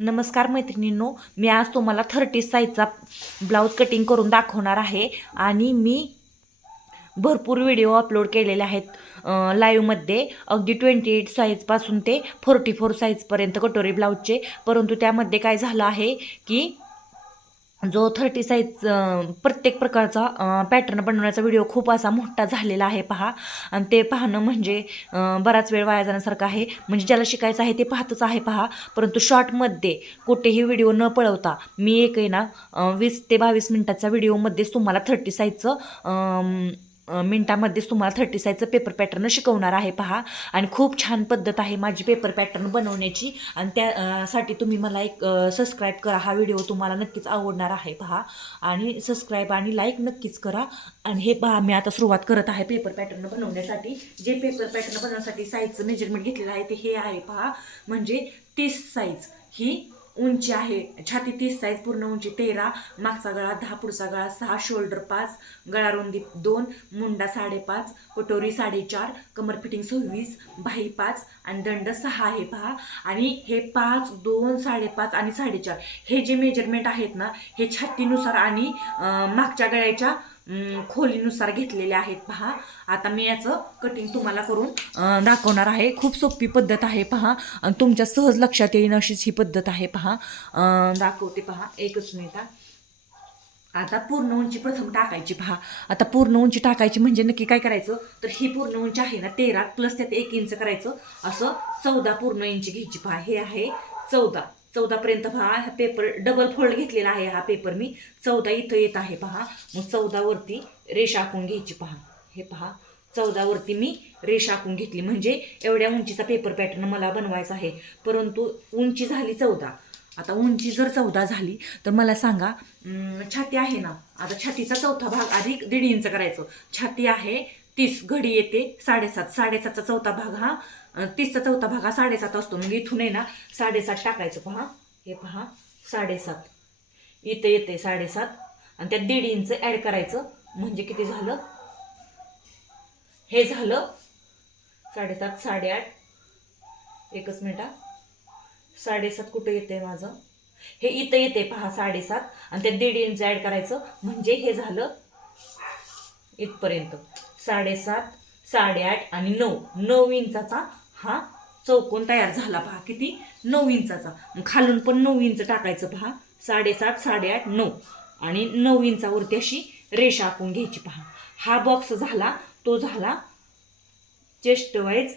नमस्कार मैत्रिणींनो, मी आज तुम्हाला 30 साईजचा ब्लाऊज कटिंग करून दाखवणार आहे आणि मी भरपूर व्हिडिओ अपलोड केलेले आहेत लाईव्हमध्ये. अगदी 28 साईजपासून ते 44 साईजपर्यंत कटोरी ब्लाऊजचे. परंतु त्यामध्ये काय झालं आहे की जो 30 साईज प्रत्येक प्रकारचा पॅटर्न बनवण्याचा व्हिडिओ खूप असा मोठा झालेला आहे पहा. आणि ते पाहणं म्हणजे बराच वेळ वाया जाण्यासारखं आहे. म्हणजे ज्याला शिकायचं आहे ते पाहतच आहे पहा. परंतु शॉर्टमध्ये कुठेही व्हिडिओ न पळवता मी एक आहे ना 20 ते 22 मिनिटाचा व्हिडिओमध्येच तुम्हाला 30 साईजचं मिनटामध्येच तुम्हाला 30 साईजचं पेपर पॅटर्न शिकवणार आहे पहा. आणि खूप छान पद्धत आहे माझी पेपर पॅटर्न बनवण्याची. आणि त्यासाठी तुम्ही मला एक सबस्क्राईब करा. हा व्हिडिओ तुम्हाला नक्कीच आवडणार आहे पहा. आणि सबस्क्राईब आणि लाईक नक्कीच करा. आणि हे पहा, मी आता सुरुवात करत आहे पेपर पॅटर्न बनवण्यासाठी. जे पेपर पॅटर्न बनवण्यासाठी साईजचं मेजरमेंट घेतलेलं आहे ते हे आहे पहा. म्हणजे 30 साईज ही उंची आहे. छाती 30 साईज, पूर्ण उंची 13, मागचा गळा 10, पुढचा गळा 6, शोल्डर 5, गळा रुंदी 2, मुंडा 5.5, कटोरी 4.5, कमर फिटिंग 26, बाही 5 आणि दंड 6 आहे पहा. आणि हे 5, 2, 5.5 आणि 4.5 हे जे मेजरमेंट आहेत ना, हे छातीनुसार आणि मागच्या गळ्याच्या खोलीनुसार घेतलेले आहेत पहा. आता मी याचं कटिंग तुम्हाला करून दाखवणार आहे. खूप सोपी पद्धत आहे पहा. आणि तुमच्या सहज लक्षात येईल अशीच ही पद्धत आहे पहा. दाखवते पहा, एकच मिनिट. आता पूर्ण उंची प्रथम टाकायची पहा. आता पूर्ण उंची टाकायची म्हणजे नक्की काय करायचं, तर ही पूर्ण उंची आहे ना 13 प्लस त्यात 1 इंच करायचं. असं 14 पूर्ण इंची घ्यायची पहा. हे आहे 14 पर्यंत पहा. हा पेपर डबल फोल्ड घेतलेला आहे. हा पेपर मी 14 इथं येत आहे पहा. मग 14 वरती रेषा आखून घ्यायची पहा. हे पहा, 14 वरती मी रेषा आखून घेतली. म्हणजे एवढ्या उंचीचा पेपर पॅटर्न मला बनवायचा आहे. परंतु उंची झाली 14. आता उंची जर 14 झाली तर मला सांगा, छाती आहे ना, आता छातीचा चौथा भाग अधिक 1.5 इंच करायचं. छाती आहे 30, घडी येते 7.5. 7.5चा चौथा भाग हा 30चा चौथा भाग हा 7.5 असतो. म्हणजे इथून आहे ना 7.5 टाकायचं पहा. हे पहा 7.5 इथं येते 7.5 आणि त्यात 1.5 इंच ऍड करायचं. म्हणजे किती झालं, हे झालं 7.5, 8.5. एकच मिनिट. 7.5 कुठं येते माझं, हे इथं येते पहा 7.5 आणि त्यात 1.5 इंच ऍड करायचं. म्हणजे हे झालं इथपर्यंत 7.5, 8.5 आणि 9 इंचाचा हा चौकोन तयार झाला पहा. किती, 9 इंचाचा. मग खालून पण 9 इंच टाकायचं पहा. 7.5, 8.5, 9 आणि 9 इंचावरती अशी रेषा आखून घ्यायची पहा. हा बॉक्स झाला, तो झाला चेस्ट वाईज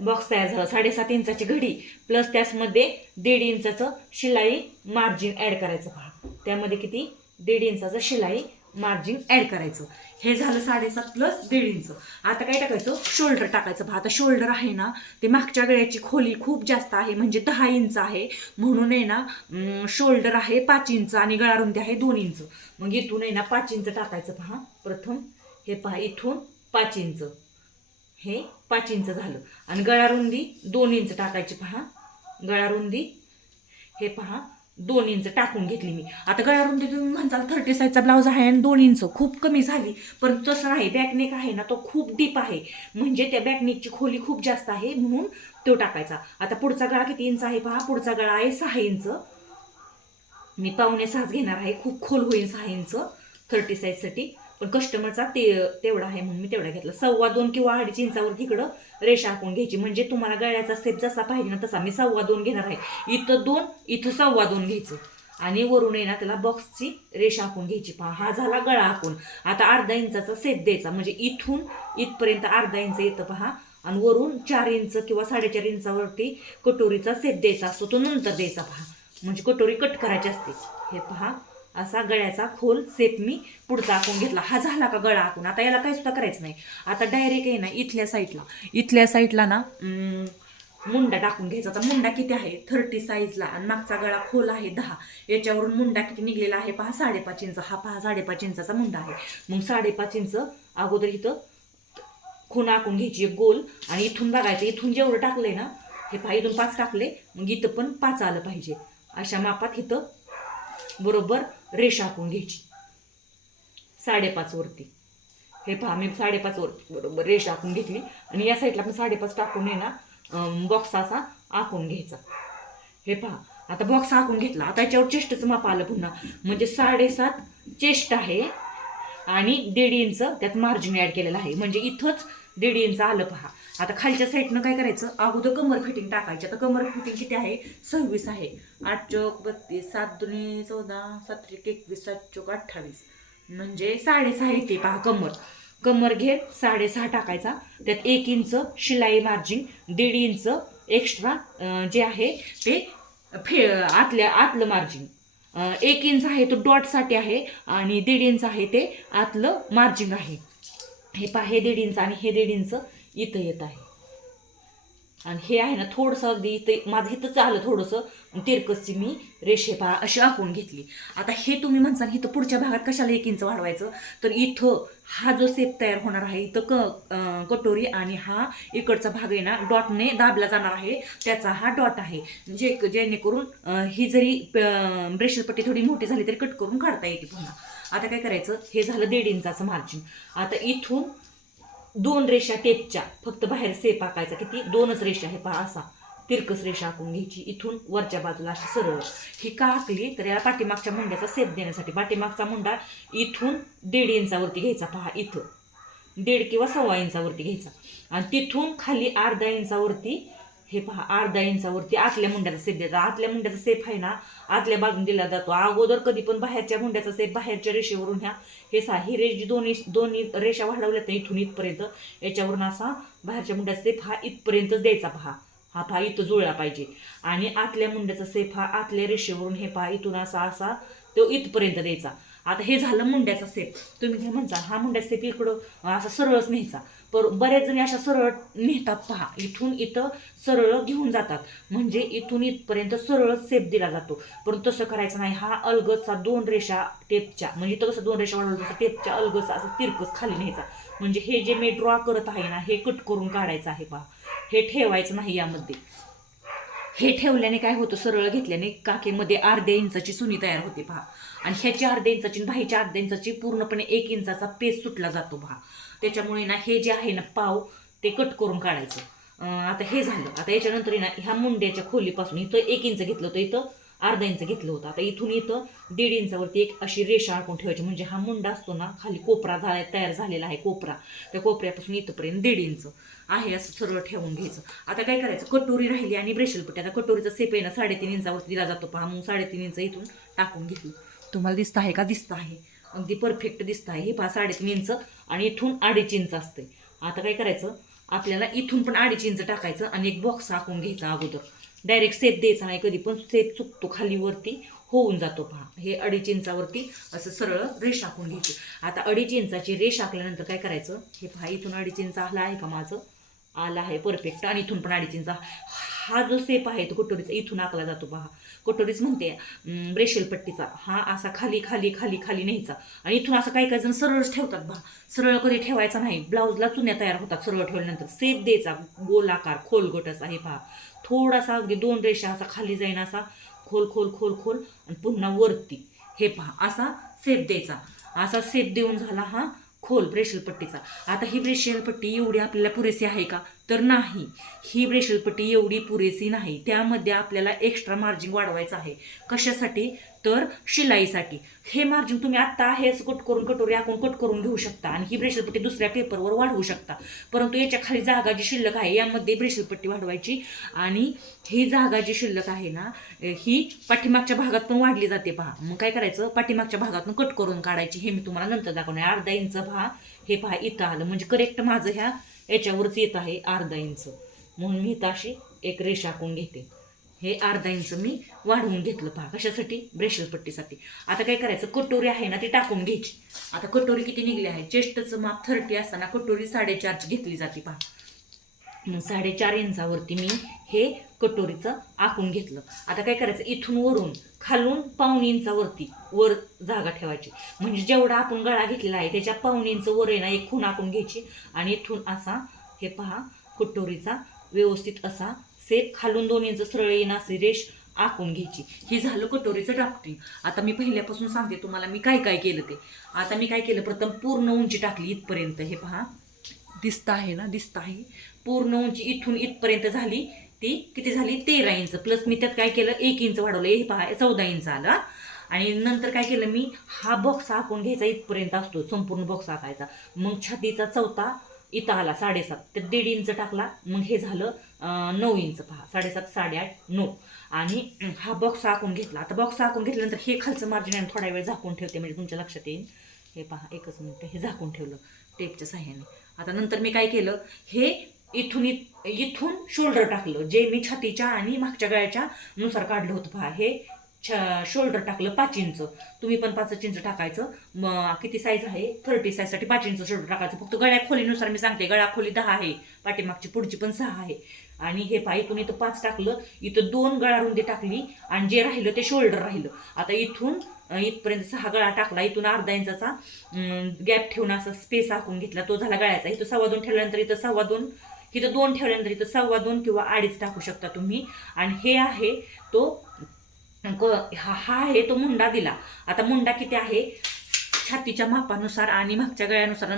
बॉक्स तयार झाला. 7.5 इंचाची घडी प्लस त्यामध्ये 1.5 इंचाचं शिलाई मार्जिन ऍड करायचं पहा. त्यामध्ये किती, 1.5 इंचाचं शिलाई मार्जिन ऍड करायचं. हे झालं 7.5 प्लस 1.5 इंच. आता काय टाकायचं, शोल्डर टाकायचं पहा. आता शोल्डर आहे ना, ते मागच्या गळ्याची खोली खूप जास्त आहे, म्हणजे 10 इंच आहे. म्हणून आहे ना शोल्डर आहे 5 इंच आणि गळा रुंदी आहे 2 इंच. मग इथून आहे ना 5 इंच टाकायचं पहा प्रथम. हे पहा, इथून 5 इंच, हे 5 इंच झालं. आणि गळा रुंदी 2 इंच टाकायची पहा. गळा रुंदी हे पहा 2 इंच टाकून घेतली मी. आता गळा रुंदी तुम्ही म्हणताल 30 साईजचा ब्लाऊज आहे आणि 2 इंच खूप कमी झाली, पण तसं नाही. बॅकनेक आहे ना, तो खूप डीप आहे, म्हणजे त्या बॅकनेकची खोली खूप जास्त आहे, म्हणून तो टाकायचा. आता पुढचा गळा किती इंच आहे पहा. पुढचा गळा आहे 6 इंच. मी 5.5 घेणार आहे. खूप खोल होईल 6 इंच 30 साईजसाठी, पण कस्टमरचा तेवढा आहे म्हणून मी तेवढा घेतला. 2.25 किंवा 2.5 इंचावर तिकडं रेषा आखून घ्यायची. म्हणजे तुम्हाला गळ्याचा स्टेप जसा पाहिजे ना तसा. मी 2.25 घेणार आहे. इथं 2, इथं 2.25 घ्यायचं. आणि वरून आहे ना त्याला बॉक्सची रेषा आखून घ्यायची पहा. हा झाला गळा आखून. आता 1/2 इंचाचा सेप द्यायचा. म्हणजे इथून इथपर्यंत 1/2 इंच येतं पहा. आणि वरून 4 इंच किंवा 4.5 इंचावरती कटोरीचा सेप द्यायचा असतो, तो नंतर द्यायचा पहा. म्हणजे कटोरी कट करायची असते. हे पहा, असा गळ्याचा खोल सेप मी पुढचा आखून घेतला. हा झाला का गळा आखून. आता याला काही सुद्धा करायचं नाही. आता डायरेक्ट आहे ना इथल्या साईडला ना मुंडा टाकून घ्यायचा. आता मुंडा किती आहे 30 साईजला आणि मागचा गळा खोल आहे 10. याच्यावरून मुंडा किती निघलेला आहे पहा, 5.5 इंच. हा पहा 5.5 इंचाचा मुंडा आहे. मग 5.5 इंच अगोदर इथं खूण आखून घ्यायची एक गोल. आणि इथून बघायचं, इथून जेवढं टाकलंय ना, हे पहा इथून 5 टाकले, मग इथं पण 5 आलं पाहिजे. अशा मापात इथं बरोबर रेषा आखून घ्यायची 5.5 वरती. हे पहा, मी 5.5 वरती बरोबर रेषा आखून घेतली. आणि या साईडला पण 5.5 टाकून आहे ना बॉक्स असा आखून घ्यायचा. हे पहा, आता बॉक्स आखून घेतला. आता याच्यावर चेस्टचं माप आलं पुन्हा, म्हणजे 7.5 चेस्ट आहे आणि 1.5 इंच त्यात मार्जिन ऍड केलेलं आहे, म्हणजे इथंच 1.5 इंच आलं पहा. आता खालच्या साईडनं काय करायचं, अगोदर कमर फिटिंग टाकायची. आता कमर फिटिंग किती आहे, 26 आहे. 8 चौक 32, 7 दुनी 14, 7 त्रिक 21, 7 चौक 28, म्हणजे 6.5 येते पहा कमर. कमर घेत 6.5 टाकायचा. त्यात 1 इंच शिलाई मार्जिन, 1.5 इंच एक्स्ट्रा जे आहे ते आतलं मार्जिन, 1 इंच आहे तो डॉटसाठी आहे आणि 1.5 इंच आहे ते आतलं मार्जिन आहे. हे पहा, हे 1.5 इंच आणि हे 1.5 इंच इथं येत आहे. आणि हे आहे ना थोडंसं अगदी इथं माझं इथंच आलं थोडंसं, तिरकसची मी रेषे पहा अशी आखून घेतली. आता हे तुम्ही म्हणसाल इथं पुढच्या भागात कशाला 1 इंच वाढवायचं, तर इथं हा जो सेप तयार होणार आहे इथं कटोरी आणि हा इकडचा भाग आहे ना डॉटने दाबला जाणार आहे, त्याचा हा डॉट आहे. जेणेकरून ही जरी ब्रेशपट्टी थोडी मोठी झाली तरी कट करून काढता येते पुन्हा. आता काय करायचं, हे झालं 1.5 इंचाचं मार्जिन. आता इथून 2 रेषा टेपच्या फक्त बाहेर सेप आकायचा. किती, 2च रेषा आहे पहा, असा तिरकस रेषा आखून घ्यायची इथून वरच्या बाजूला अशी सरळ. ही का आखली, तर या पाठीमागच्या मुंड्याचा सेप देण्यासाठी. पाठीमागचा मुंडा इथून 1.5 इंचावरती घ्यायचा पहा, इथं 1.5 किंवा 1.25 इंचावरती घ्यायचा आणि तिथून खाली अर्धा इंचावरती, हे पहा अर्धा इंचावरती आतल्या मुंड्याचा सेप द्यायचा. आतल्या मुंड्याचा सेप आहे ना आतल्या बाजून दिला जातो. अगोदर कधी पण बाहेरच्या मुंड्याचा सेप बाहेरच्या रेषेवरून ही रेष दोन्ही रेषा वाढवल्यात इथून इथपर्यंत, याच्यावरून असा बाहेरच्या मुंड्याचा सेप हा इथपर्यंतच द्यायचा पहा. हा पहा इथं जुळला पाहिजे. आणि आतल्या मुंड्याचा सेप हा आतल्या रेषेवरून हे पहा इथून असा तो इथपर्यंत द्यायचा. आता हे झालं मुंड्याचा सेप. तुम्ही काय म्हणता, हा मुंड्याचा सेप इकडं असा सरळच न्यायचा. बरेच जणी अशा सरळ नेतात पहा, इथून इथं सरळ घेऊन जातात, म्हणजे इथून इथपर्यंत सरळच सेप दिला जातो. पण तसं करायचं नाही. हा अलगदचा 2 रेषा टेपच्या, म्हणजे इथं कसं 2 रेषा वाढवलं तसं टेपच्या अलगदचा असं तिरकस खाली न्यायचा. म्हणजे हे जे मी ड्रॉ करत आहे ना हे कट करून काढायचं आहे पहा, हे ठेवायचं नाही यामध्ये. हे ठेवल्याने काय होतं, सरळ घेतल्याने काखेमध्ये अर्ध्या इंचाची सुनी तयार होते पहा. आणि ह्याची अर्ध्या इंचाची बाहीच्या अर्ध्या इंचाची पूर्णपणे 1 इंचाचा पेस सुटला जातो पहा. त्याच्यामुळे ना हे जे आहे ना पाव ते कट करून काढायचं. आता हे झालं. आता याच्यानंतर ना ह्या मुंड्याच्या खोलीपासून इथं 1 इंच घेतलं होतं, इथं अर्धा इंच घेतलं होतं. आता इथून इथं 1.5 इंचावरती एक अशी रेषा आखून ठेवायची, म्हणजे हा मुंडा असतो ना खाली कोपरा तयार झालेला आहे कोपरा, त्या कोपऱ्यापासून इथंपर्यंत 1.5 इंच आहे असं सरळ ठेवून घ्यायचं. आता काय करायचं, कटोरी राहिली आणि ब्रेशलपट्टी. आता कटोरीचा सेप आहे ना 3.5 इंचावरती दिला जातो पहा, मग 3.5 इंच इथून टाकून घेतलं. तुम्हाला दिसतं आहे का, दिसतं आहे, अगदी परफेक्ट दिसतं आहे. हे पहा 3.5 इंच आणि इथून 2.5 इंच असते. आता काय करायचं, आपल्याला इथून पण 2.5 इंच टाकायचं आणि एक बॉक्स आखून घ्यायचा. अगोदर डायरेक्ट सेप द्यायचा नाही, कधी पण सेप चुकतो, खाली वरती होऊन जातो पहा. हे 2.5 इंचावरती असं सरळ रेष आखून घ्यायची. आता 2.5 इंचाची रेष आखल्यानंतर काय करायचं, हे पहा इथून 2.5 इंच आला आहे का, माझं आला आहे परफेक्ट, आणि इथून पण 2.5 इंच. हा जो सेप आहे तो कटोरीचा इथून आखला जातो पहा. कटोरीच म्हणते ब्रेशलपट्टीचा हा असा खाली खाली खाली खाली न्यायचा आणि इथून असं काही काही जण सरळच ठेवतात पहा. सरळ कधी ठेवायचा नाही, ब्लाऊजला चुन्या तयार होतात सरळ ठेवल्यानंतर. सेप द्यायचा गोलाकार खोलगट असा, हे पहा थोडासा अगदी 2 रेषा असा खाली जाईन असा खोल खोल खोल खोल आणि पुन्हा वरती, हे पहा असा सेप द्यायचा. असा सेप देऊन झाला हा खोल ब्रेशलपट्टीचा. आता ही ब्रेशलपट्टी एवढी आपल्याला पुरेशी आहे का, तर नाही. ही ब्रेशलपट्टी एवढी पुरेशी नाही, त्यामध्ये आपल्याला एक्स्ट्रा मार्जिन वाढवायचं आहे. कशासाठी, तर शिलाईसाठी. हे मार्जिन तुम्ही आत्ता आहे असं कट करून कटोरी आखून कट करून घेऊ शकता आणि ही ब्रेशलपट्टी दुसऱ्या पेपरवर वाढवू शकता. परंतु याच्या खाली जागा जी शिल्लक आहे यामध्ये ब्रेशलपट्टी वाढवायची आणि ही जागा जी शिल्लक आहे ना ही पाठीमागच्या भागात पण वाढली जाते पहा. मग काय करायचं, पाठीमागच्या भागातून कट करून काढायची. हे मी तुम्हाला नंतर दाखवणार. 1/2 इंच पहा, हे पहा इथं आलं, म्हणजे करेक्ट माझं याच्यावरच येत आहे 1/2 इंच. म्हणून मी इथं अशी एक रेषा आखून घेते. हे 1/2 इंच मी वाढवून घेतलं पहा. कशासाठी, ब्रेशलपट्टीसाठी. आता काय करायचं, कटोरी आहे ना ती टाकून घ्यायची. आता कटोरी किती निघली आहे, चेस्टचं माप 30 असताना कटोरी 4.5 घेतली जाते पहा. 4.5 इंचावरती मी हे कटोरीचं आखून घेतलं. आता काय करायचं, इथून वरून खालून 1/2 इंचावरती वर जागा ठेवायची, म्हणजे जेवढा आपण गळा घेतलेला आहे त्याच्या 1/2 इंच वर आहे ना एक खूण आखून घ्यायची आणि इथून असा हे पहा कटोरीचा व्यवस्थित असा सेप खालून 2 इंच सरळ येईन अशी रेष आखून घ्यायची. ही झालं कटोरीचं ड्राफ्टिंग. आता मी पहिल्यापासून सांगते तुम्हाला मी काय काय केलं ते. आता मी काय केलं, प्रथम पूर्ण उंची टाकली इथपर्यंत. हे पहा दिसतं आहे ना, दिसतं आहे, पूर्ण उंची इथून इथपर्यंत झाली ती किती झाली 13 इंच, प्लस मी त्यात काय केलं 1 इंच वाढवलं, हे पहा 14 इंच आला. आणि नंतर काय केलं मी, हा बॉक्स आखून घ्यायचा इथपर्यंत असतो, संपूर्ण बॉक्स आखायचा. मग छातीचा चौथा इथं आला 7.5, तर 1.5 इंच टाकला, मग हे झालं 9 इंच. पहा 7.5 8.5 9. आणि हा बॉक्स आखून घेतला. आता बॉक्स आखून घेतल्यानंतर हे खालचं मार्जिन थोडा वेळ झाकून ठेवते, म्हणजे तुमच्या लक्षात येईल. हे पहा 1 मिनिट हे झाकून ठेवलं टेपच्या साह्याने. आता नंतर मी काय केलं, हे इथून शोल्डर टाकलं, जे मी छातीच्या आणि मागच्या गळ्याच्या नुसार काढलं होतं. पहा हे शोल्डर टाकलं 5 इंच. तुम्ही पण 5 इंच टाकायचं. मग किती साईज आहे 30 साईजसाठी 5 इंच शोल्डर टाकायचं. फक्त गळ्या खोलीनुसार मी सांगते, गळा खोली 10 आहे, पाठीमागची पुढची पण 6 आहे. आणि हे पहा इथून इथं 5 टाकलं, इथं 2 गळा रुंदी टाकली, आणि जे राहिलं ते शोल्डर राहिलं. आता इथून इथपर्यंत 6 गळा टाकला, इथून अर्धा इंचाचा गॅप ठेवून असा स्पेस आखून घेतला, तो झाला गळ्याचा. इथं 2.25 ठेवल्यानंतर इथं 2.25, इथं 2 ठेवल्यानंतर इथं 2.25 किंवा 2.5 टाकू शकता तुम्ही. आणि हे आहे तो हा आहे तो मुंडा दिला. आता मुंडा किती आहे, छातीच्या मापानुसार आणि मागच्या गळ्यानुसार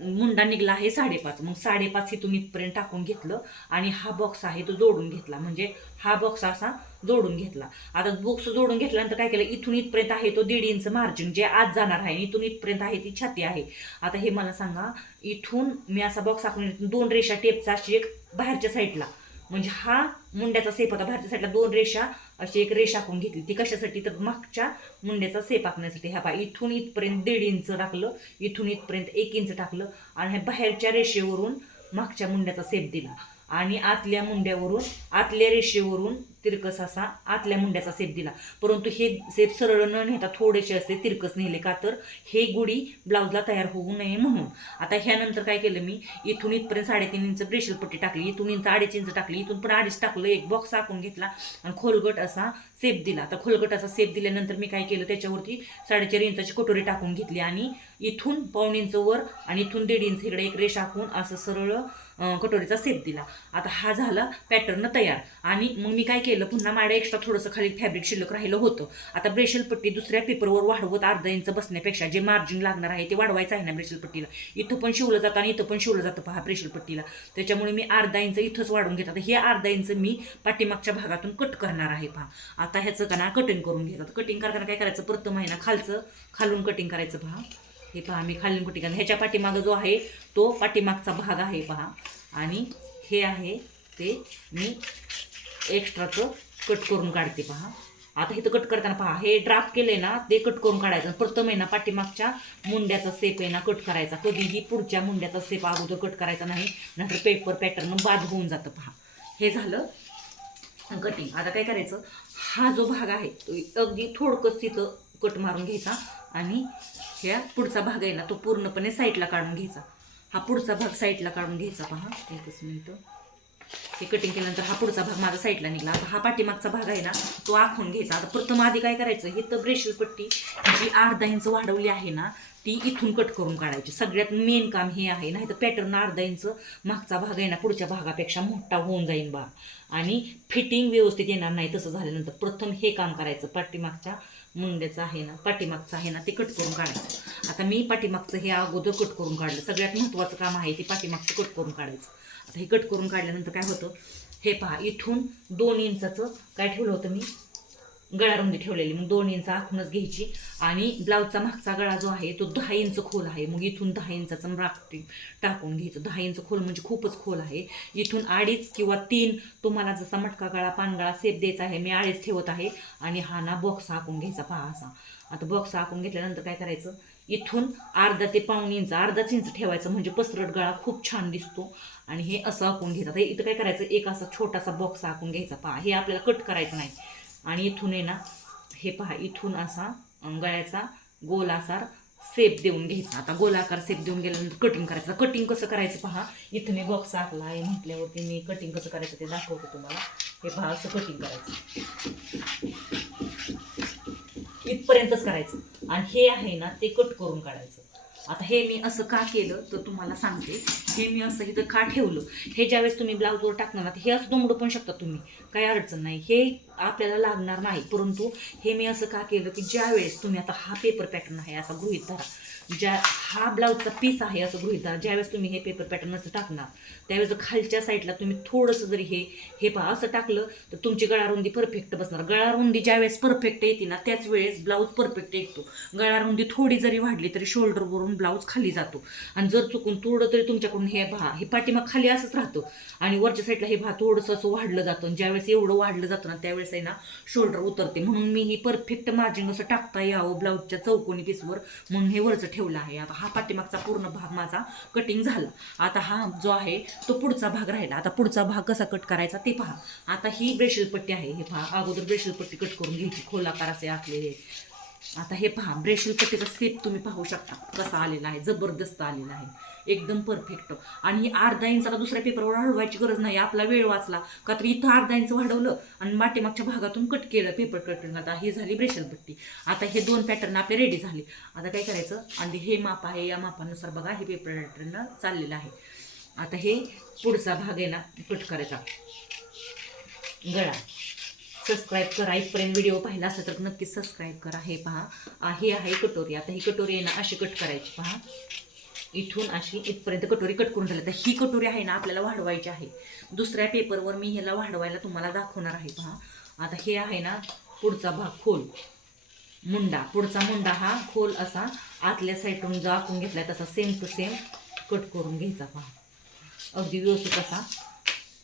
मुंडा निघला आहे 5.5. मग 5.5 इथून इथपर्यंत टाकून घेतलं, आणि हा बॉक्स आहे तो जोडून घेतला, म्हणजे हा बॉक्स असा जोडून घेतला. आता बॉक्स जोडून घेतल्यानंतर काय केलं, इथून इथपर्यंत आहे तो 1.5 इंच मार्जिन जे आज जाणार आहे, इथून इथपर्यंत आहे ती छाती आहे. आता हे मला सांगा, इथून मी असा बॉक्स आखून 2 रेषा टेपचा अशी एक बाहेरच्या साईडला, म्हणजे हा मुंड्याचा सेप होता, बाहेरच्या साईडला 2 रेषा अशी एक रेषा आखून घेतली. ती कशासाठी, तर मागच्या मुंड्याचा सेप आखण्यासाठी. हा पहा इथून इथपर्यंत 1.5 इंच टाकलं, इथून इथपर्यंत 1 इंच टाकलं, आणि ह्या बाहेरच्या रेषेवरून मागच्या मुंड्याचा सेप दिला, आणि आतल्या रेषेवरून तिरकस असा आतल्या मुंड्याचा सेप दिला. परंतु हे सेप सरळ न नेता थोडेसे असे तिरकस नेले, का तर हे गुढी ब्लाऊजला तयार होऊ नये म्हणून. आता ह्यानंतर काय केलं मी, इथून इथपर्यंत 3.5 इंच ब्रेशल पट्टी टाकली, इथून इंच 2.5 इंच टाकली, इथून पण 2.5 टाकलं, एक बॉक्स आखून घेतला, आणि खोलगट असा सेप दिला. आता खोलगट असा सेप दिल्यानंतर मी काय केलं, त्याच्यावरती 4.5 इंचाची कटोरी टाकून घेतली, आणि इथून 1.25 इंच वर आणि इथून 1.5 इंच इकडे एक रेषा आखून असं सरळ कटोरीचा सेप दिला. आता हा झाला पॅटर्न तयार. आणि मग मी काय केलं, पुन्हा माझ्या एक्स्ट्रा थोडंसं खाली फॅब्रिक शिल्लक राहिलं होतं. आता ब्रेशल पट्टी दुसऱ्या पेपरवर वाढवत 1/2 इंच बसण्यापेक्षा जे मार्जिन लागणार आहे ते वाढवायचं आहे ना ब्रेशल पट्टीला. इथं पण शिवलं जातं आणि इथं पण शिवलं जातं पहा ब्रेशल पट्टीला. त्याच्यामुळे मी 1/2 इंच इथंच वाढवून घेतात. हे 1/2 इंच मी पाठीमागच्या भागातून कट करणार आहे पहा. आता ह्याचं का ना कटिंग करून घेतात. कटिंग करताना काय करायचं, प्रथम आहे ना खालून कटिंग करायचं पहा. हे पहा मी खालून कटिंग करणार. ह्याच्या पाठीमागं जो आहे तो पाठीमागचा भाग आहे पहा, आणि हे आहे ते मी एक्स्ट्राचं कट करून काढते पहा. आता इथं कट करताना पहा, हे ड्राफ्ट केलंय ना ते कट करून काढायचं. प्रथम आहे ना पाठीमागच्या मुंड्याचा सेप आहे ना कट करायचा, कधीही पुढच्या मुंड्याचा सेप अगोदर कट करायचा नाही, नाहीतर पेपर पॅटर्न बाद होऊन जातं पहा. हे झालं कटिंग. आता काय करायचं, हा जो भाग आहे तो अगदी थोडकंच तिथं कट मारून घ्यायचा, आणि ह्या पुढचा भाग आहे ना तो पूर्णपणे साईडला काढून घ्यायचा. हा पुढचा भाग साईडला काढून घ्यायचा पहा. 1 मिनिट. हे कटिंग केल्यानंतर हा पुढचा भाग माझा साईडला निघाला. आता हा पाठीमागचा भाग आहे ना तो आखून घ्यायचा. आता प्रथम आधी काय करायचं, हे तर ब्रेशल पट्टी जी 1/2 इंच वाढवली आहे ना ती इथून कट करून काढायची. सगळ्यात मेन काम हे आहे, नाही तर पॅटर्न 1/2 इंच मागचा भाग आहे ना पुढच्या भागापेक्षा मोठा होऊन जाईल बा, आणि फिटिंग व्यवस्थित येणार नाही. तसं झाल्यानंतर प्रथम हे काम करायचं, पाठीमागच्या मुंड्याचं आहे ना पाठीमागचं आहे ना ते कट करून काढायचं. आता मी पाठीमागचं हे अगोदर कट करून काढलं. सगळ्यात महत्त्वाचं काम आहे ते पाठीमागचं कट करून काढायचं. आता हे कट करून काढल्यानंतर काय होतं, हे पहा इथून 2 इंचाचं काय ठेवलं होतं मी, गळारुंदी ठेवलेली. मग 2 इंच आखूनच घ्यायची, आणि ब्लाऊजचा मागचा गळा जो आहे तो 10 इंच खोल आहे. मग इथून 10 इंचाचं टाकून घ्यायचं. 10 इंच खोल म्हणजे खूपच खोल आहे. इथून 2.5 किंवा 3 तुम्हाला जसा मटका गळा पानगळा सेप द्यायचा आहे, मी 2.5 ठेवत आहे, आणि हा ना बॉक्स आखून घ्यायचा पहा असा. आता बॉक्स आखून घेतल्यानंतर काय करायचं, इथून 1/2 ते 1.25 इंच 1/2 इंच ठेवायचं, म्हणजे पसरट गळा खूप छान दिसतो. आणि हे असं आखून घ्यायचं. इथं काय करायचं, एक असा छोटासा बॉक्स आखून घ्यायचा पहा. हे आपल्याला कट करायचं नाही. आणि इथून आहे ना हे पहा इथून असा गळ्याचा गोलाकार सेप देऊन घ्यायचा. आता गोलाकार सेप देऊन गेल्यानंतर कटिंग करायचं. कटिंग कसं करायचं पहा, इथं मी बॉक्स आखला आहे म्हटल्यावरती मी कटिंग कसं करायचं ते दाखवतो तुम्हाला. हे पहा असं कटिंग करायचं, इथपर्यंतच करायचं, आणि हे आहे ना ते कट करून काढायचं. आता हे मी असं का केलं तर तुम्हाला सांगते, हे मी असं इथं का ठेवलं. हे ज्यावेळेस तुम्ही ब्लाऊजवर टाकणार ना हे असं दुमडं पण शकता तुम्ही, काही अडचण नाही, हे आपल्याला लागणार नाही. परंतु हे मी असं का केलं की ज्यावेळेस तुम्ही आता हा पेपर पॅटर्न आहे असा गृहीत धरा, हा ब्लाऊजचा पीस आहे असं गृहीत धरा. ज्यावेळेस तुम्ही हे पेपर पॅटर्न असं टाकणार त्यावेळेस खालच्या साईडला तुम्ही थोडंसं जरी हे पहा असं टाकलं तर तुमची गळारुंदी परफेक्ट बसणार. गळारुंदी ज्यावेळेस परफेक्ट येते ना त्याच वेळेस ब्लाऊज परफेक्ट येतो. गळारुंदी थोडी जरी वाढली तरी शोल्डरवरून ब्लाऊज खाली जातो. आणि जर चुकून थोडं तरी तुमच्याकडून हे पाठीमाग खाली असंच राहतं आणि वरच्या साईडला हे थोडंसं असं वाढलं जातं. ज्यावेळेस एवढं वाढलं जातं ना त्यावेळेस आहे ना शोल्डर उतरते. म्हणून मी ही परफेक्ट मार्जिंग असं टाकता यावं ब्लाऊजच्या चौकोनी पीसवर म्हणून हे वरचं ठेवलं आहे. आता हा पाठीमागचा पूर्ण भाग माझा कटिंग झाला. आता हा जो आहे तो पुढचा भाग राहिला. आता पुढचा भाग कसा कट करायचा ते पहा. आता ही ब्रेशल पट्टी आहे. हे पहा अगोदर ब्रेशल पट्टी कट करून घ्यायची. खोलाकार असे आखलेले. आता हे पहा ब्रेशल पट्टीचा सेप तुम्ही पाहू शकता कसा आलेला आहे. जबरदस्त आलेला आहे एकदम परफेक्ट. आणि अर्धा इंचाला दुसऱ्या पेपरवर वाढवायची गरज नाही. आपला वेळ वाचला का तर इथं अर्धा इंच वाढवलं आणि पाठीमागच्या भागातून कट केलं पेपर कटिंग. आता ही झाली ब्रेशल पट्टी. आता हे 2 पॅटर्न आपले रेडी झाले. आता काय करायचं आणि हे माप आहे या मापानुसार बघा हे पेपर पॅटर्न चाललेलं आहे. आता हे पुढचा भाग आहे ना कट करायचा. गळा सबस्क्राईब करा. इथपर्यंत व्हिडिओ पाहिला असेल तर नक्कीच सबस्क्राईब करा. हे पहा हे आहे कटोरी. आता ही कटोरी आहे ना अशी कट करायची. पहा इथून अशी इथपर्यंत कटोरी कट करून झाली. तर ही कटोरी आहे ना आपल्याला वाढवायची आहे. दुसऱ्या पेपरवर मी ह्याला वाढवायला तुम्हाला दाखवणार आहे. पहा आता हे आहे ना पुढचा भाग खोल मुंडा. पुढचा मुंडा हा खोल असा आतल्या साईडून जो आखून घेतलाय तसा सेम टू सेम कट करून घ्यायचा. पहा अगदी व्यवस्थित असा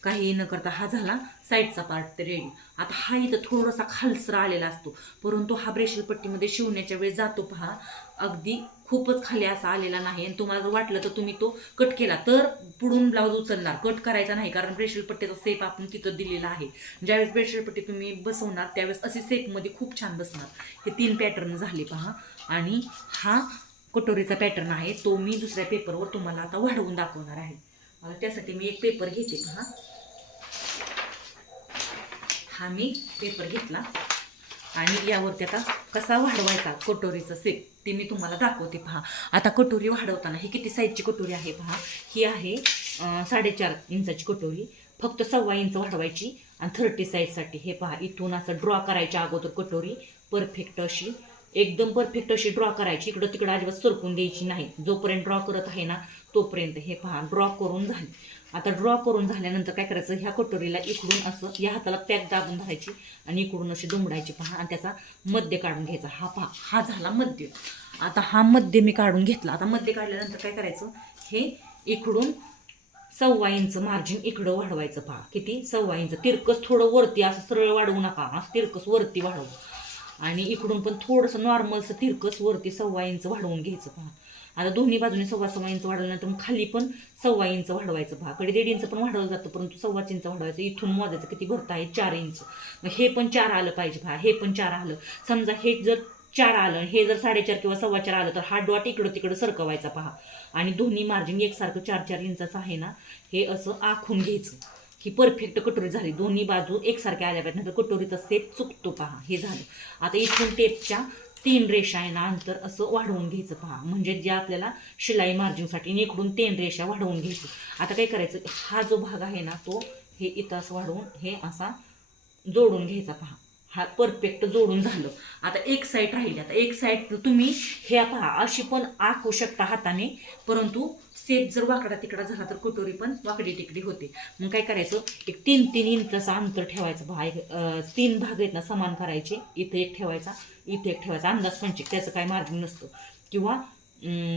काही न करता हा झाला साईडचा पार्ट ते रेडी. आता हा इथं थोडासा खालसरा आलेला असतो परंतु हा ब्रेशल पट्टीमध्ये शिवण्याच्या वेळेस जातो. पहा अगदी खूपच खाली असा आलेला नाही. आणि तुम्हाला जर वाटलं तर तुम्ही तो कट केला तर पुढून ब्लाऊज उचलणार. कट करायचा नाही कारण ब्रेशल पट्टीचा सेप आपण तिथं दिलेला आहे. ज्यावेळेस ब्रेशल पट्टी तुम्ही बसवणार त्यावेळेस असे सेपमध्ये खूप छान बसणार. हे 3 पॅटर्न झाले पहा. आणि हा कटोरीचा पॅटर्न आहे तो मी दुसऱ्या पेपरवर तुम्हाला आता वाढवून दाखवणार आहे. मला त्यासाठी मी एक पेपर घेते. पहा हा मी पेपर घेतला आणि यावरती आता कसा वाढवायचा कटोरीचा सेप ते मी तुम्हाला दाखवते. पहा आता कटोरी वाढवताना ही किती साईजची कटोरी आहे पहा. ही आहे 4.5 इंचाची कटोरी. फक्त 1.25 इंच वाढवायची आणि 30 साईजसाठी हे पहा इथून असं ड्रॉ करायच्या अगोदर कटोरी परफेक्ट अशी एकदम परफेक्ट अशी ड्रॉ करायची. इकडं तिकडं अजिबात सरकून द्यायची नाही. जोपर्यंत ड्रॉ करत आहे ना तोपर्यंत. हे पहा ड्रॉ करून झाली. आता ड्रॉ करून झाल्यानंतर काय करायचं ह्या कटोरीला इकडून असं या हाताला पॅक दाबून धरायची आणि इकडून अशी दुमडायची. पहा आणि त्याचा मध्य काढून घ्यायचा. हा पहा हा झाला मध्य. आता हा मध्य मी काढून घेतला. आता मध्य काढल्यानंतर काय करायचं हे इकडून 1.25 इंच मार्जिन इकडं वाढवायचं. पहा किती 1.25 इंच. तिरकस थोडं वरती असं सरळ वाढवू नका. असं तिरकस वरती वाढवू आणि इकडून पण थोडंसं नॉर्मलचं तिरकस वरती 1.25 इंच वाढवून घ्यायचं. पहा आता दोन्ही बाजूने 1.25 इंच वाढवल्यानंतर मग खाली पण 1.25 इंच वाढवायचं. पहा कडे 1.5 इंच पण वाढवलं जातं परंतु 1.25 इंच वाढवायचं. इथून मोजायचं किती भरतं आहे 4 इंच. मग हे पण 4 आलं पाहिजे. पहा हे पण 4 आलं. समजा हे जर 4 आलं हे जर 4.5 किंवा 4.25 आलं तर हा डॉट इकडं तिकडं सरकवायचा. पहा आणि दोन्ही मार्जिन एकसारखं 4-4 इंचाचं आहे ना हे असं आखून घ्यायचं. ही परफेक्ट कटोरी झाली. दोन्ही बाजू एकसारख्या आल्या पाहिजे नंतर कटोरीचा सेप चुकतो. पहा हे झालं. आता इथून टेपच्या 3 रेषा आहे ना अंतर असं वाढवून घ्यायचं. पहा म्हणजे जे आपल्याला शिलाई मार्जिनसाठी इकडून 3 रेषा वाढवून घ्यायचं. आता काय करायचं हा जो भाग आहे ना तो हे इथं असं वाढवून हे असा जोडून घ्यायचा. पहा हा परफेक्ट जोडून झालं. आता एक साईड राहिली. आता एक साईड तुम्ही हे पहा अशी पण आखू शकता हाताने परंतु सेप जर वाकडा तिकडा झाला तर कटोरी पण वाकडी तिकडी होते. मग काय करायचं एक 3-3 इंचाचा अंतर ठेवायचं. पहा 3 भाग आहेत ना समान करायचे. इथं एक ठेवायचा इथे एक ठेवायचा. अंदाज पंचिक त्याचं काही मार्जिन नसतं किंवा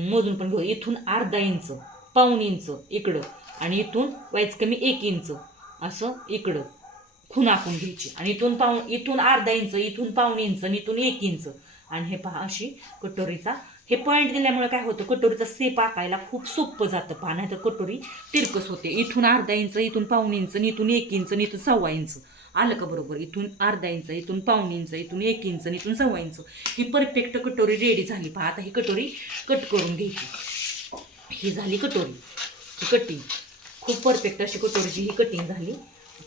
मोजून पण घेऊ. इथून अर्धा इंच 1.25 इंच इकडं आणि इथून व्हायचं कमी 1 इंच असं इकडं खून आखून घ्यायची. आणि इथून अर्धा इंच इथून 1.25 इंच आणि इथून 1 इंच. आणि हे पहा अशी कटोरीचा हे पॉईंट दिल्यामुळे काय होतं कटोरीचा सेप आकायला खूप सोपं जातं. पहा नाही तर कटोरी तिरकस होते. इथून अर्धा इंच इथून 1.25 इंच आणि इथून 1 इंच आणि इथून 1.25 इंच आलं का बरोबर. इथून अर्धा इंच इथून 1.25 इंच इथून 1 इंच आणि इथून 1.25 इंच. ही परफेक्ट कटोरी रेडी झाली. पहा आता ही कटोरी कट करून घ्यायची. ही झाली कटोरी कटिंग. खूप परफेक्ट अशी कटोरीची ही कटिंग झाली.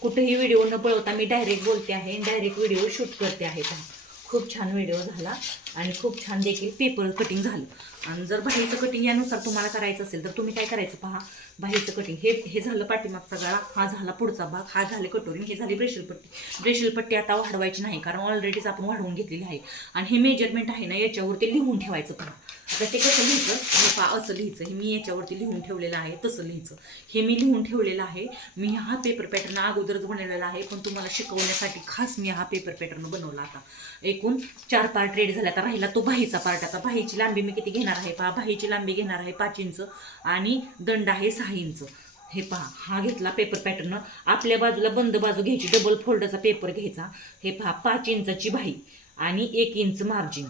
कुठेही व्हिडिओ न पळवता मी डायरेक्ट बोलते आहे डायरेक्ट व्हिडिओ शूट करते आहे. खूप छान व्हिडिओ झाला आणि खूप छान देखील पेपर कटिंग झालं. आणि जर बाहेरचं कटिंग यानुसार तुम्हाला करायचं असेल तर तुम्ही काय करायचं पहा बाहेरचं कटिंग हे झालं पाठीमागचा गळा हा झाला पुढचा भाग हा झाले कटोरी हे झाली ब्रेशल पट्टी. ब्रेशल पट्टी आता वाढवायची नाही कारण ऑलरेडीच आपण वाढवून घेतलेली आहे. आणि हे मेजरमेंट आहे ना याच्यावर ते लिहून ठेवायचं. पहा आता ते कसं लिहायचं, हे पहा असं लिहायचं. हे मी याच्यावरती लिहून ठेवलेलं आहे, तसं लिहायचं. हे मी लिहून ठेवलेलं आहे. मी हा पेपर पॅटर्न अगोदरच बनवलेला आहे, पण तुम्हाला शिकवण्यासाठी खास मी हा पेपर पॅटर्न बनवला. आता एकूण 4 पार्ट रेडी झाले. आता राहिला तो बाहीचा पार्ट. आता बाहीची लांबी मी किती घेणार आहे पहा. बाहीची लांबी घेणार आहे 5 इंच आणि दंड आहे 6 इंच. हे पहा, हा घेतला पेपर पॅटर्न. आपल्या बाजूला बंद बाजू घ्यायची, डबल फोल्डरचा पेपर घ्यायचा. हे पहा 5 इंचाची बाही आणि 1 इंच मार्जिन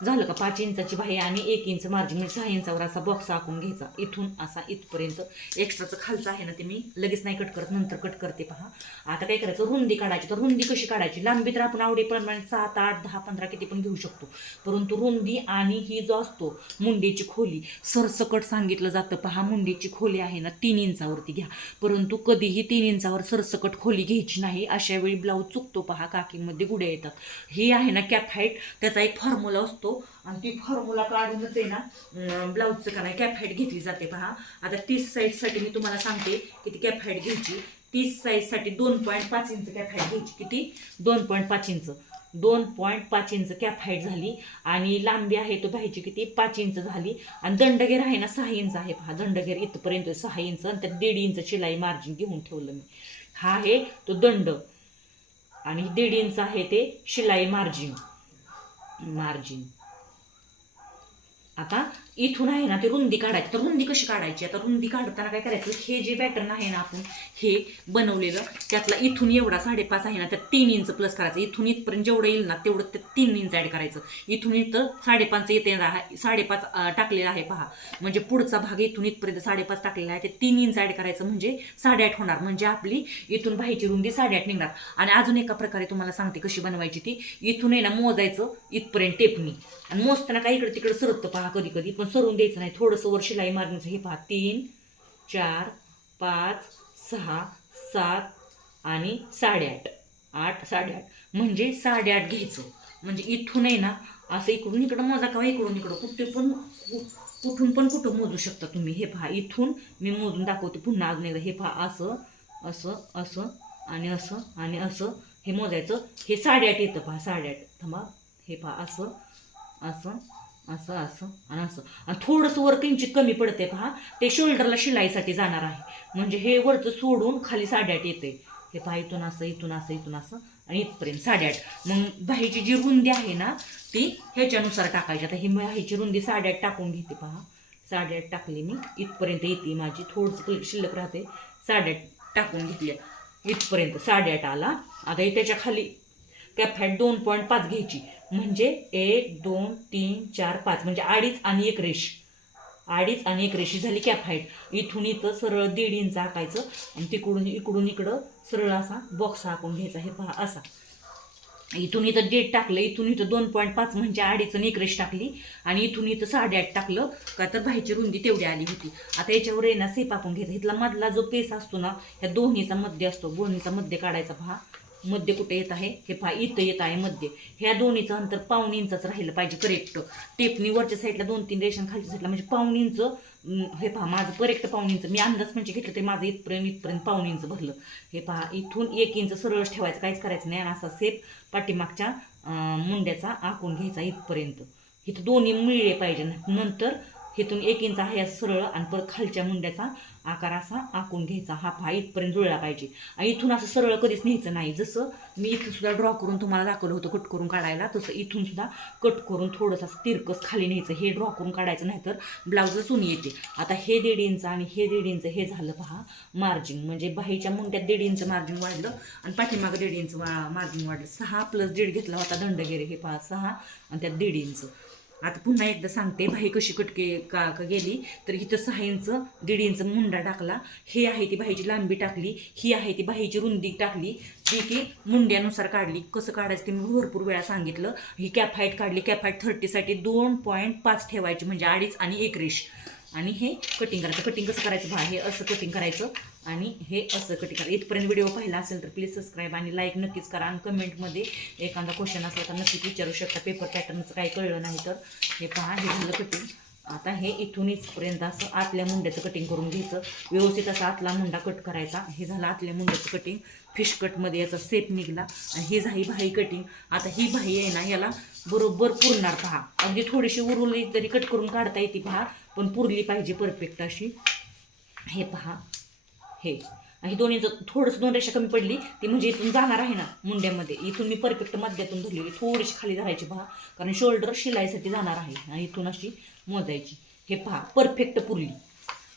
झालं का. 5 इंचाची बाही आणि 1 इंच मार्जिन म्हणजे 6 इंचावर असा बॉक्स आखून घ्यायचा. इथून असा इथपर्यंत. एक्स्ट्राचं खालचं आहे ना ते मी लगेच नाही कट करत, नंतर कट करते. पहा आता काय करायचं, रुंदी काढायची. तर रुंदी कशी काढायची, लांबी तर आपण आवडीप्रमाणे 7, 8, 10, 15 किती पण घेऊ शकतो. परंतु रुंदी आणि ही जो असतो मुंडीची खोली सरसकट सांगितलं जातं. पहा मुंडीची खोली आहे ना 3 इंचावरती घ्या. परंतु कधीही 3 इंचावर सरसकट खोली घ्यायची नाही. अशा वेळी ब्लाऊज चुकतो. पहा काकीमध्ये गुड्या येतात. ही आहे ना कॅप हाईट, त्याचा एक फॉर्म्युला असतो आणि ती फॉर्म्युला काढूनच आहे ना ब्लाऊजचं का नाही कॅप हाईट घेतली जाते. पहा आता 30 साईजसाठी मी तुम्हाला सांगते किती कॅप हाईट घ्यायची. 30 साईजसाठी 2.5 इंच कॅप हाईट घ्यायची. किती, 2.5 इंच. 2.5 इंच कॅप हाईट झाली. आणि लांबी आहे तो बाहीची किती, 5 इंच झाली. आणि दंडगेर आहे ना 6 इंच आहे. पहा दंडगेर इथपर्यंत 6 इंच आणि त्यात 1.5 इंच शिलाई मार्जिन घेऊन ठेवलं मी. हा आहे तो दंड आणि 1.5 इंच आहे ते शिलाई मार्जिन. आता इथून आहे ना ते रुंदी काढायची. तर रुंदी कशी काढायची, आता रुंदी काढताना काय करायचं, हे जे पॅटर्न आहे ना आपण हे बनवलेलं त्यातला इथून एवढा 5.5 आहे ना त्यात 3 इंच प्लस करायचं. इथून इथपर्यंत जेवढं येईल ना तेवढं ते 3 इंच ॲड करायचं. इथून इथं 5.5 येते, 5.5 टाकलेला आहे. पहा म्हणजे पुढचा भाग इथून इथपर्यंत 5.5 टाकलेला आहे, ते 3 इंच ॲड करायचं म्हणजे 8.5 होणार. म्हणजे आपली इथून बाहीची रुंदी 8.5 निघणार. आणि अजून एका प्रकारे तुम्हाला सांगते कशी बनवायची ती. इथून आहे ना मोजायचं इथपर्यंत टेपनी आणि मोजताना काय इकडे तिकडे सरकतं. पहा कधी कधी पण सरून द्यायचं नाही, थोडंसं वर शिलाई मारण्याचं. हे पहा 3, 4, 5, 6, 7 आणि 8.5. 8, 8.5 म्हणजे 8.5 घ्यायचं. म्हणजे इथून आहे ना असं इकडून इकडं मोजा किंवा इकडून इकडं कुठून पण कुठं मोजू शकता तुम्ही. हे पहा इथून मी मोजून दाखवते पुन्हा अजून एकदा. हे पहा असं असं असं आणि असं आणि असं हे मोजायचं. हे 8.5 येतं. पहा 8.5. थांबा, हे पहा असं असं असं असं आणि असं. आणि थोडंसं वर किंचित कमी पडते. पहा ते शोल्डरला शिलाईसाठी जाणार आहे. म्हणजे हे वरचं सोडून खाली 8.5 येते. हे पहा इथून असं इथून असं इथून असं आणि इथपर्यंत 8.5. मग बाहीची जी रुंदी आहे ना ती ह्याच्यानुसार टाकायची. आता ही बाहीची रुंदी 8.5 टाकून घेते. पहा 8.5 टाकली मी, इथपर्यंत येते माझी. थोडंसं शिल्लक राहते. 8.5 टाकून घेतली, इथपर्यंत 8.5 आला. आता त्याच्या खाली कॅप हाईट 2.5 घ्यायची. म्हणजे 1, 2, 3, 4, 5 म्हणजे 2.5 आणि 1 रेष. 2.5 आणि 1 रेषी झाली कॅप हाईट. इथून इथं सरळ 1.5 इंच आकायचं आणि तिकडून इकडून इकडं सरळ असा बॉक्स आखून घ्यायचा. हे पहा असा. इथून इथं 1.5 टाकलं, इथून इथं 2.5 म्हणजे 2.5 आणि 1 रेष टाकली आणि इथून इथं 8.5 टाकलं का तर बाहीची रुंदी तेवढी आली होती. आता याच्यावर आहे ना सेप आपण घ्यायचा. इथला मधला जो पेस असतो ना ह्या दोन्हीचा मध्य असतो. दोन्हीचा मध्य काढायचा. पहा मध्य कुठे येत आहे, हे पहा इथं येत आहे मध्य. ह्या दोन्हीचं अंतर 1.5 इंचाच राहिलं पाहिजे करेक्ट. टेपनी वरच्या साईडला 2-3 रेषा खालच्या साईडला म्हणजे 1.5 इंच. हे पहा माझं करेक्ट 1.5 इंच. मी अंदाज म्हणजे घेतलं ते माझं इथपर्यंत 1.5 इंच भरलं. हे पहा इथून 1 इंच सरळच ठेवायचं, काहीच करायचं नाही. आणि असा सेप पाठीमागच्या मुंड्याचा आखून घ्यायचा इथपर्यंत. इथं दोन्ही मिळले पाहिजे. नंतर इथून 1 इंच आहे असं सरळ आणि परत खालच्या मुंड्याचा आकार असा आखून घ्यायचा. हा पहा इथपर्यंत जुळला पाहिजे. आणि इथून असं सरळ कधीच न्यायचं नाही. जसं मी इथं सुद्धा ड्रॉ करून तुम्हाला दाखवलं होतं कट करून काढायला, तसं इथून सुद्धा कट करून थोडंसं तिरकस खाली न्यायचं. हे ड्रॉ करून काढायचं नाही तर ब्लाऊजच ऊन येते. आता हे 1.5 इंच आणि हे 1.5 इंच हे झालं पहा मार्जिन. म्हणजे बाहीच्या मुंड्यात 1.5 इंच मार्जिन वाढलं आणि पाठीमागं 1.5 इंच मार्जिन वाढलं. 6 + 1.5 घेतला होता दंडगेरे. हे पहा 6 आणि त्यात 1.5 इंच. आता पुन्हा एकदा सांगते बाही कशी का गेली. तर इथं 6 इंच 1.5 इंच मुंडा टाकला. हे आहे ती बाहीची लांबी टाकली. ही आहे ती बाहीची रुंदी टाकली. ती मुंड्यानुसार काढली. कसं काढायचं ते मी भरपूर वेळा सांगितलं. ही कॅप हाईट काढली. कॅप हाईट 30 साठी 2.5 ठेवायची म्हणजे 2.5 आणि 1 रेष. आणि हे कटिंग करायचं. कटिंग कसं करायचं पहा, हे असं कटिंग करायचं आणि हे असं कटिंग करायचं. इथपर्यंत व्हिडिओ पाहिला असेल तर प्लीज सबस्क्राईब आणि लाईक नक्कीच करा. आणि कमेंटमध्ये एखादा क्वेश्चन असला तर नक्कीच विचारू शकता. पेपर पॅटर्नचं काही कळलं नाही तर. हे पहा हे झालं कटिंग आता हे इथून इथपर्यंत असं आतल्या मुंड्याचं कटिंग करून घ्यायचं. व्यवस्थित असा आतला मुंडा कट करायचा. हे झालं आतल्या मुंड्याचं कटिंग. फिश कटमध्ये याचा सेप निघला. आणि ही झाली बाही कटिंग. आता ही बाही आहे ना, याला बरोबर पुरणार पहा. अगदी थोडीशी उरली तरी कट करून काढता येते पहा, पण पुरली पाहिजे परफेक्ट अशी. हे पहा, हे आणि दोन्हीचं थोडंसं 2 रेषा कमी पडली ती म्हणजे इथून जाणार आहे ना मुंड्यामध्ये. इथून मी परफेक्ट मध्यातून धरलेली, थोडीशी खाली धरायची पहा, कारण शोल्डर शिलाईसाठी जाणार आहे. आणि इथून अशी मोजायची. हे पहा परफेक्ट पुरली,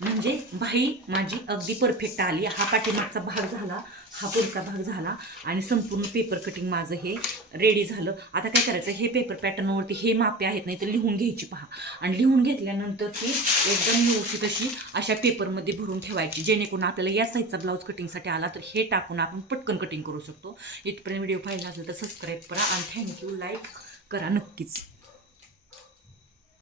म्हणजे बाही माझी अगदी परफेक्ट आली. हा पाठीमागचा भाग झाला, हा पुढचा भाग झाला आणि संपूर्ण पेपर कटिंग माझं हे रेडी झालं. आता काय करायचं, हे पेपर पॅटर्नवरती हे मापे आहेत नाही तर लिहून घ्यायची पहा. आणि लिहून घेतल्यानंतर ती एकदम व्यवस्थित अशी अशा पेपरमध्ये भरून ठेवायची, जेणेकरून आपल्याला या साईजचा ब्लाऊज कटिंगसाठी आला तर हे टाकून आपण पटकन कटिंग करू शकतो. इथपर्यंत व्हिडिओ पाहिला असेल तर सबस्क्राईब करा आणि थँक्यू, लाईक करा नक्कीच.